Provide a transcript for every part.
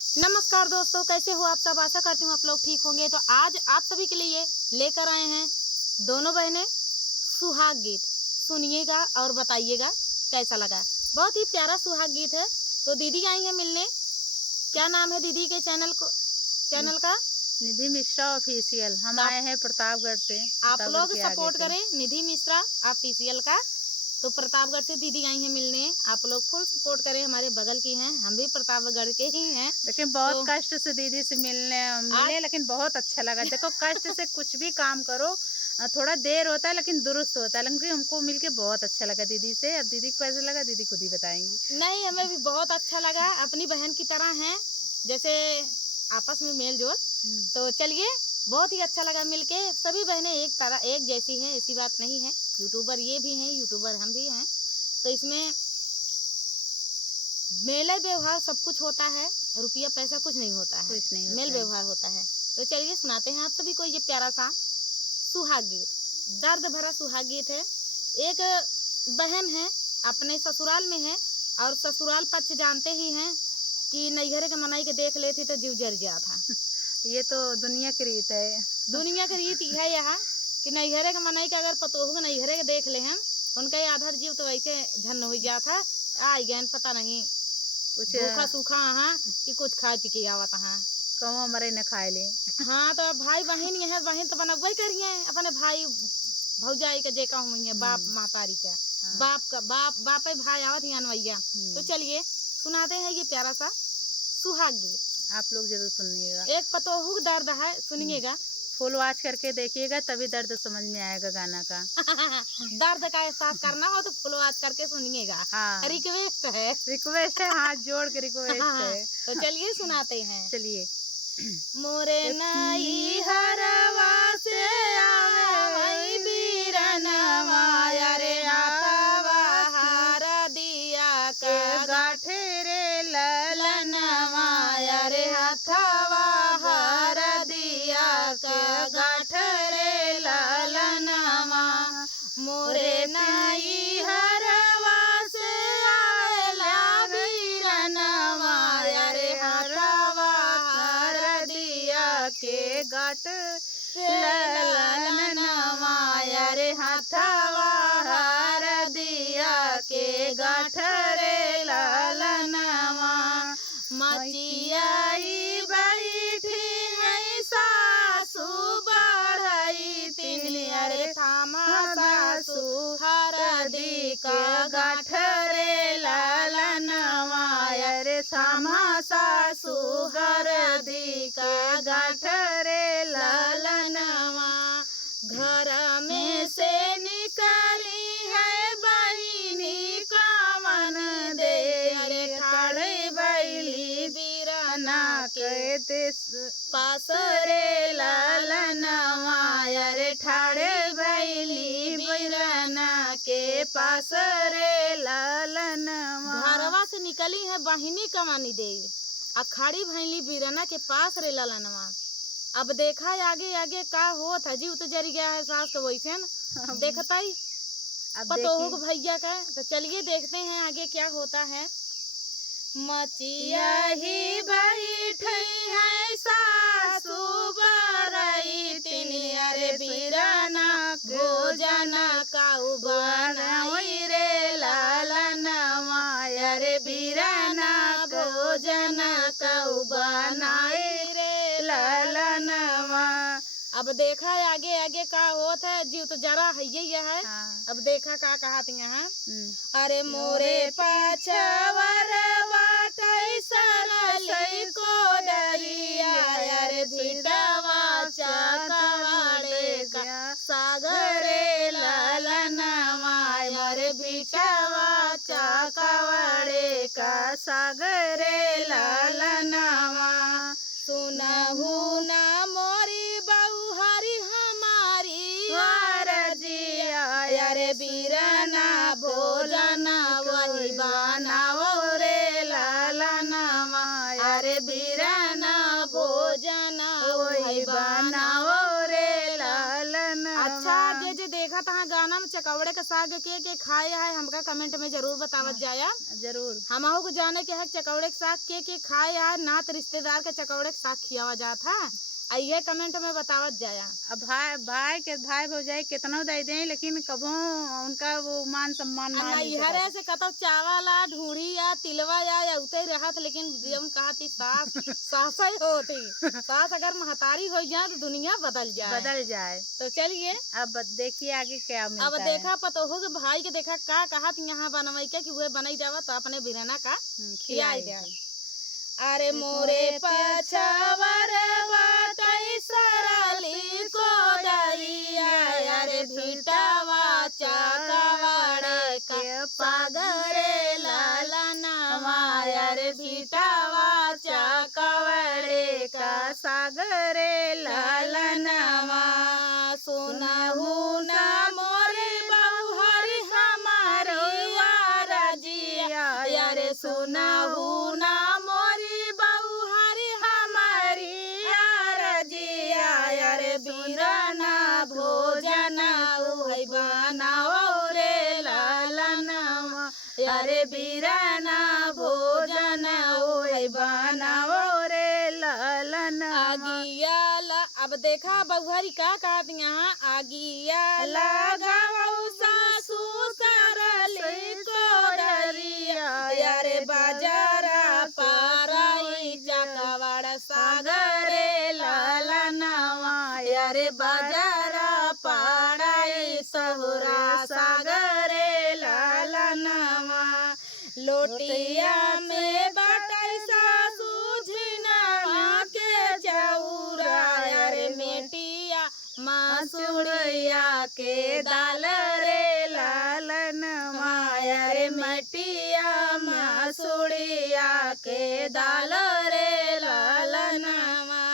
नमस्कार दोस्तों, कैसे हो आप सब। आशा करती हूँ आप लोग ठीक होंगे। तो आज आप सभी के लिए लेकर आए हैं दोनों बहनें सुहाग गीत। सुनिएगा और बताइएगा कैसा लगा। बहुत ही प्यारा सुहाग गीत है। तो दीदी आई हैं मिलने। क्या नाम है दीदी के चैनल का? निधि मिश्रा ऑफिशियल। हम आए हैं प्रतापगढ़ से। आप लोग सपोर्ट करें निधि मिश्रा ऑफिशियल का। तो प्रतापगढ़ से दीदी आई हैं मिलने। आप लोग फुल सपोर्ट करें। हमारे बगल की हैं, हम भी प्रतापगढ़ के ही हैं। लेकिन बहुत कष्ट से दीदी से मिले लेकिन बहुत अच्छा लगा। देखो कष्ट से कुछ भी काम करो थोड़ा देर होता है लेकिन दुरुस्त होता है। लेकिन हमको मिलके बहुत अच्छा लगा दीदी से। अब दीदी को कैसा लगा दीदी खुद ही बताएंगी। नहीं, हमें भी बहुत अच्छा लगा। अपनी बहन की तरह हैं, जैसे आपस में मेल जोल। तो चलिए, बहुत ही अच्छा लगा मिलके। सभी बहनें एक जैसी हैं, ऐसी बात नहीं है। यूट्यूबर ये भी हैं, यूट्यूबर हम भी हैं। तो इसमें मेल व्यवहार सब कुछ होता है, रुपया पैसा कुछ नहीं होता है, कुछ नहीं होता मेल है। व्यवहार होता है। तो चलिए सुनाते हैं आप सभी को ये प्यारा सा सुहाग गीत। दर्द भरा सुहाग गीत है। एक बहन है, अपने ससुराल में है, और ससुराल पक्ष जानते ही हैं कि नैहरे के मनाई के देख लेती तो जीव जर गया था। ये तो दुनिया की रीत है। दुनिया की रीत है यहाँ कि नैहरे के मनाई के अगर पतोहू के नैहरे के देख ले हम तो उनका आधा जीव तो वैसे झन हो गया था। आई गए पता नहीं कुछ भूखा सूखा हाँ कि कुछ खाए पी के आवत हाँ कहो मरे न खाए ले। हाँ तो भाई बहन ये बहन तो बनबे करिए अपने भाई भौजाई के जेका हुई बाप मातारी का। बाप भाई आवत ही अनवैया। तो चलिए सुनाते हैं ये प्यारा सा सुहाग गीत। आप लोग जरूर सुनिएगा। एक पतोहू दर्द है, सुनिएगा। फुल वॉच करके देखिएगा तभी दर्द समझ में आएगा गाना का। दर्द का एहसास करना हो तो फुल वॉच करके सुनिएगा। हाँ रिक्वेस्ट है, हाथ जोड़ के रिक्वेस्ट है। तो चलिए सुनाते हैं। चलिए। मोरे नाई हरवा से आवे बीरनवा रे आतावा हार दिया का गाठे रे ललनवा रे हथवा हार दिया का गाठ रे ललनवा। मोरे नाई हरवा से आवेला बीरनवा रे हथवा हार दिया के गाठ ललनवा रे हथवा हार दिया के गाठ रे ललनवा। मचियाई बैठी है सासू बढ़ई तीन अरे थामा सासू हरदी का गाठ रे ललनवा रे थामा सासू हरदी का गाठ रे ललनवा। घर में से निकली है बहिनी कामन दे अरे ठाड़े बैली बीरना के देश पास रे ललनवा अरे ठाड़े बैली बीरना के पास रे ललनवा। घरवा से निकली है बहिनी कमानी दे अखाड़ी भैली बीरना के पास रे ललनवा। अब देखा आगे आगे का हो था, जीव तो जरी गया है सास तो वैसे न देखता ही पतोहू भैया का। तो चलिए देखते हैं आगे क्या होता है। मचिया ही बैठी है सासू बरई तीन अरे बीरना भोजन काऊ बनाई रे ललनवा अरे बीरना भोजन काऊ बनाई रे ललनवा। अब देखा आगे आगे का होत है, जीव तो जरा है यही है। अब देखा का कहती यहाँ। अरे मोरे पाछवर बाटै सरसई को डरिया अरे भिटवा चकवाड़े का सागरे ललनवा अरे भिटवा चकवाड़े का सागरे ललनवा। सुनहु ना मोरी बहू हरी हमारी वारजिया अरे बीरना भोजन वही बनाओ रे ललनवा अरे बीरना भोजन वही बनाओ रे ललन। अच्छा जे जे देखा देखा था गाना में चकौड़े का साग के खाए है, हमका कमेंट में जरूर बतावत जाया। जरूर हमहू को जाने के है चकौड़े के साग के खाए है, नात रिश्तेदार के चकौड़े के साग खियावा जाता है, आइए कमेंट में बतावत जाया। अब भाई भौजाई कितना दे दें, लेकिन कभो उनका वो मान सम्मान ना मिल नैहरे से कतो चावल आ ढूढ़ी या तिलवा या उते रहत, लेकिन जब कहा थी सास सास ही होती, सास अगर महतारी हो जाए तो दुनिया बदल जाए। तो चलिए अब देखिए आगे क्या मिलता अब देखा पतोहो के भाई के देखा का कहा यहाँ बनवाई के कि वह बनाई जावा तो अपने बिरना का खियाई दे। अरे मोरे पछावर बाटई सरली को दैया, अरे भिटावा चकवाड़े के सागरे लालनवा, अरे भिटावा चकवाड़े का सागरे लालनवा। सुनहु ना मोरे बहुहरी हमारी रजिया, अरे सुनहु ना मोरी बहुहरी हमारी रजिया, अरे बिरना भोजन उहै बनाओ रे लालनवा, अरे बिरना भोजन उहै बनाओ रे लालन। आगिया अब देखा बहुहरी का कहत यहाँ, आगिया लगाओ सासू सरली को डरिया, अरे बाजारा पाराई चकवाड़ सागरे लालनवा, अरे बाजारा पाराई सहुरा सागरे लालनवा। लोटिया में बाटई सासू झिनवा के चौरा, अरे मेटिया मासुड़िया के दाल रे लालनवा, अरे मटिया मासुड़िया के दाल रे लालनवा।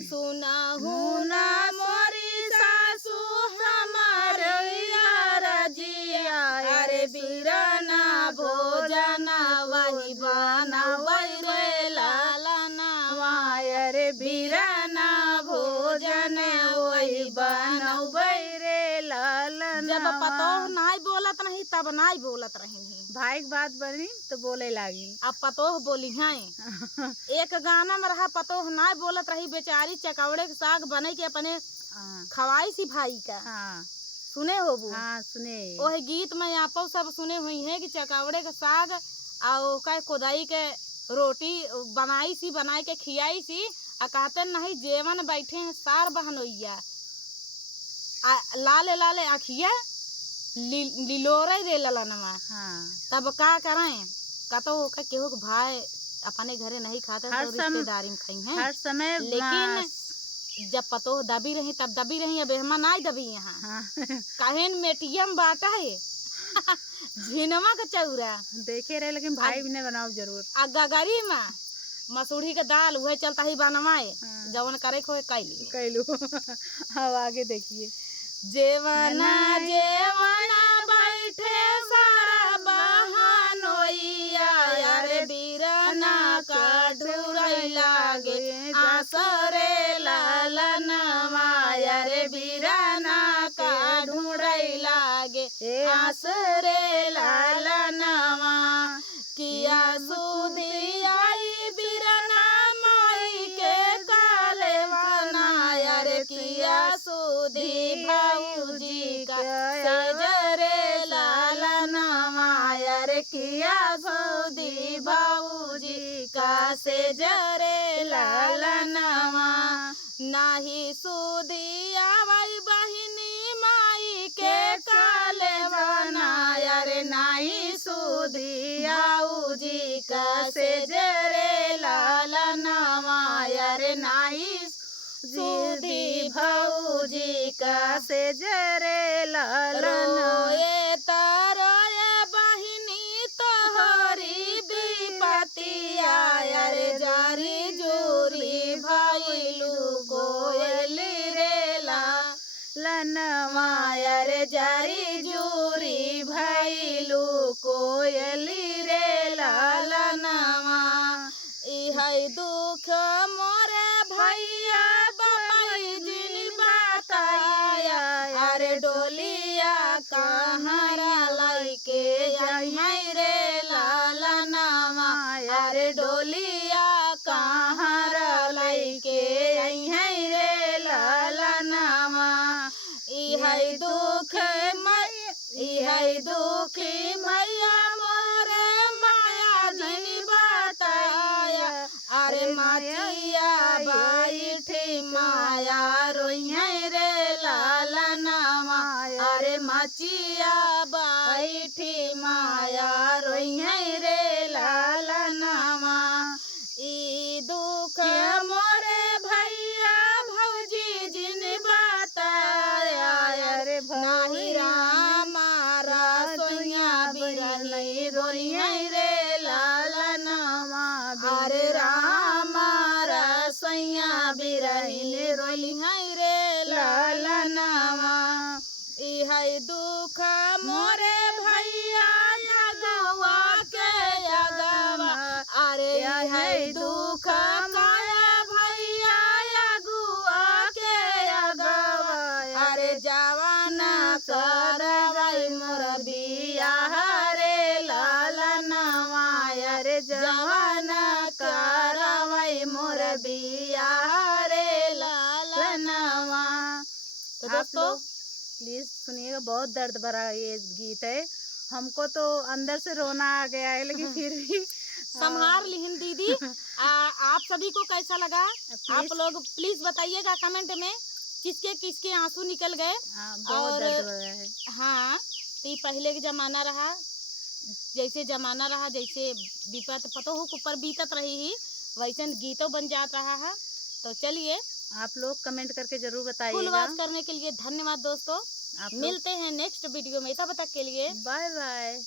सुनहु ना मोरी सासू हमारिया रजिया, अरे बिरना भोजन वही बनावै रे लालनवा, अरे बिरना भोजन वही बनवै रे लालन। जब पतोह नाई बोलत नहीं तब नाई बोलत रही, भाई की बात बनी तो बोले लागी, अब पतोह बोली हैं। एक गाना में रहा पतोह नाई बोलत रही बेचारी, चकौड़े के साग बने के अपने खवाई सी भाई का। सुने हो वो? हाँ सुने। वह गीत में आप सब सुने हुई है कि चकौड़े का साग और का कोदाई के रोटी बनाई सी, बनाई के खियाई सी, आ कहते नहीं जेवन बैठे हैं सार बहनोइया, लाले लाले आखिया लिलोरे रे ललनवा। तब का करें, कतो का केहू के भाई अपने घरे नहीं खाते तो रिश्तेदारी में खाई हैं हर समय, लेकिन जब पतो दबी रही तब दबी रही, अब हम नहीं दबी यहाँ। कहेन मेटियम बाटा है झिनवा का चौरा देखे रहे, लेकिन भाई भी ने बनाओ जरूर। आ गगरी में मसूरी का दाल वह चलता ही बनवाए, जवन करे को कैलू। अब आगे देखिए। जेवना जेवना बैठे सारा बहनोइया, अरे बिरना का ढूरई लागे आसरे लालनवा, अरे बिरना का ढूरई लागे आसरे लालनवा। किया सुधी आई बिरना माई के काले बनाया, अरे किया सुधी भाऊजी का सजरे लालनवा, अरे किया सुधी भाऊजी का सजरे लालनवा। नाही सुधी आवई बहिनी माई के काले बनाया, अरे नाही सुधी आऊजी का सजरे लालनवा, अरे नाही सुधी भाऊजी का सजरे लालनवा। ये तारोए बहिनी तोहरी विपतिया, अरे जारी जोरी भाईलू कोयली रे लालनवा, अरे जारी जोरी भाईलू कोयली रे लालनवा। इहै दुख मोरे भैया बाई जिन बताया, अरे डोलिया कहरा लइके आई है रे लालनावा, अरे डोलिया कहरा लइके आई है रे लालनावा। इहै दुख मैया मोरे माया नहीं बताया, अरे माचिया बैठी माया रोई है रे लालनावा, अरे माचिया बैठी माया रोई है रे लालनावा। ई दुख मोरे भैया भौजी जिन बताया, अरे नाही रामारा सोया बिरही रोई है रे लालनावा, अरे रामारा सोया बिरही रोई है रे लालनावा। इहै दुख मोरे भैया जगवा के अगवा, अरे इहै दुख काया भैया अगुआ के अगवा, अरे जवाना करवाई मोर बियाह रे लालनावा, अरे जवाना करवाई मोर बियाह रे लालनावा। तो दोस्तों प्लीज सुनिएगा, बहुत दर्द भरा ये गीत है। हमको तो अंदर से रोना आ गया है, लेकिन फिर भी संभार लिहिन दीदी। आप सभी को कैसा लगा आप लोग प्लीज बताइएगा कमेंट में, किसके किसके आंसू निकल गए। बहुत दर्द भरा है। हाँ, तो ये पहले के जमाना रहा, जैसे जमाना रहा, जैसे विपत पतो हो ऊपर बीतत रही ही, वैसे गीतों बन जात रहा है। तो चलिए, आप लोग कमेंट करके जरूर फुल बताइएगा। वॉच करने के लिए धन्यवाद दोस्तों। मिलते हैं नेक्स्ट वीडियो में, तब तक के लिए बाय बाय।